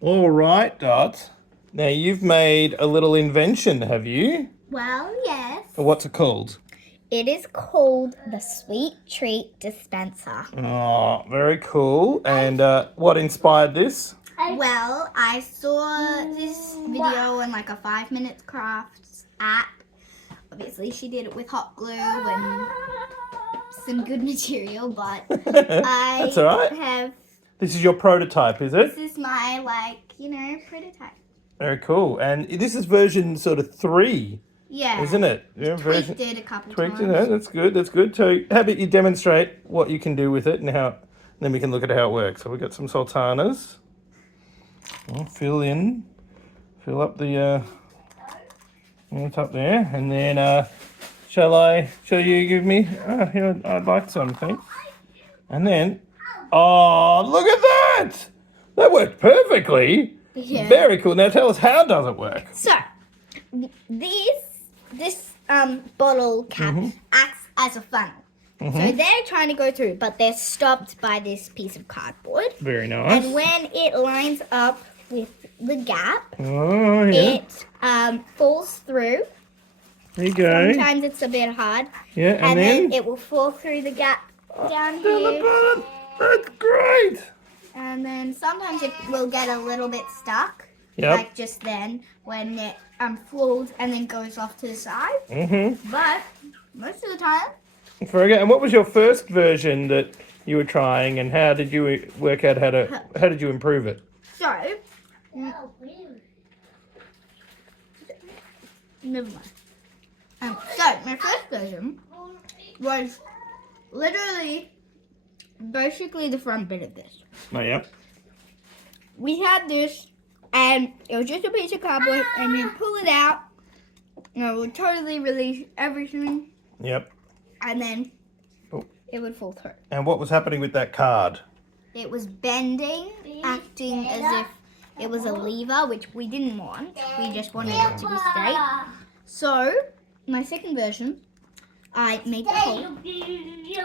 All right, Dot. Now you've made a little invention, have you? Well, yes. What's it called? It is called the Sweet Treat Dispenser. Oh, very cool. And what inspired this? Well, I saw this video on like a 5 Minutes Crafts app. Obviously, she did it with hot glue and some good material, but That's all right. have. This is your prototype, is it? This is my prototype. Very cool. And this is version sort of 3, Yeah. isn't it? Yeah, Tweaked it a couple tweaked times. it. Yeah, that's good. That's good. So, how about you demonstrate what you can do with it and how? Then we can look at how it works. So we've got some sultanas. We'll fill up the top there, and then shall you give me? Here, I'd like something. And then, oh, look at that! That worked perfectly. Yeah. Very cool. Now tell us, how does it work? So, this bottle cap acts as a funnel. So they're trying to go through, but they're stopped by this piece of cardboard. Very nice. And when it lines up with the gap, Oh, yeah. it falls through. There you go. Sometimes it's a bit hard. Yeah, And then? then it will fall through the gap down Down the here. bottom. That's great. And then sometimes it will get a little bit stuck. Yep. Like just then when it falls and then goes off to the side. Mm-hmm. But most of the time, Very good. And what was your first version that you were trying, and how did you work out how did you improve it? so never mind. So my first version was literally basically the front bit of this. Oh, yep. We had this, and it was just a piece of cardboard, and you pull it out, and it would totally release everything, Yep. and then Oh. it would fall through. And what was happening with that card? It was bending, acting as if it was a lever, which we didn't want. We just wanted it to be straight. So, my second version, I made the hole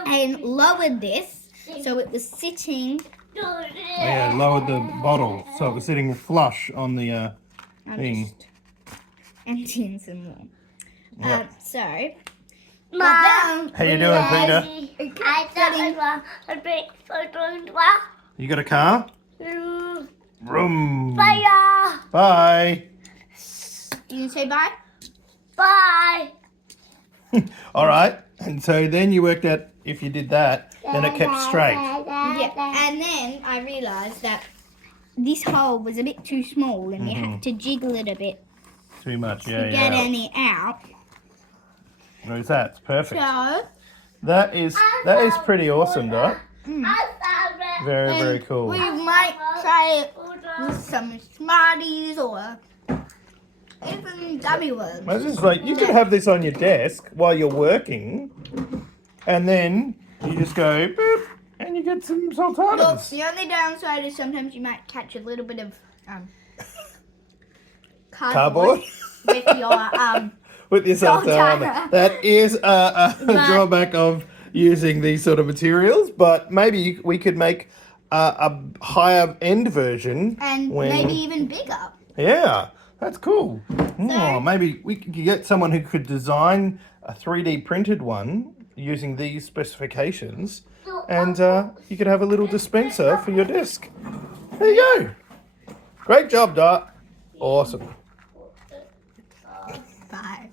and lowered this, so it was sitting. Oh, yeah, lowered the bottle so it was sitting flush on the I'm thing. just emptying some more. Yep. So, How you doing, Peter? Peter? You got a car? Vroom. Bye. Bye. You can say bye? Bye. All right. And so then you worked out if you did that, then it kept straight. Yeah. And then I realised that this hole was a bit too small and you had to jiggle it a bit Too much, to yeah, get yeah. any out. Where's that? It's perfect. So, That is pretty awesome, Dot. Very, very cool. we might try it with some Smarties or even gummy worms. This is like, you could have this on your desk while you're working, and then you just go boop, and you get some Look, sultanas. the only downside is sometimes you might catch a little bit of Cardboard with your with your sultana. Sultana. That is a drawback of using these sort of materials, but maybe we could make a higher end version. and when, maybe even bigger. Yeah, that's cool. Oh, maybe we could get someone who could design a 3D printed one using these specifications, and you could have a little dispenser for your desk. There you go. Great job, Dot. Awesome. Bye.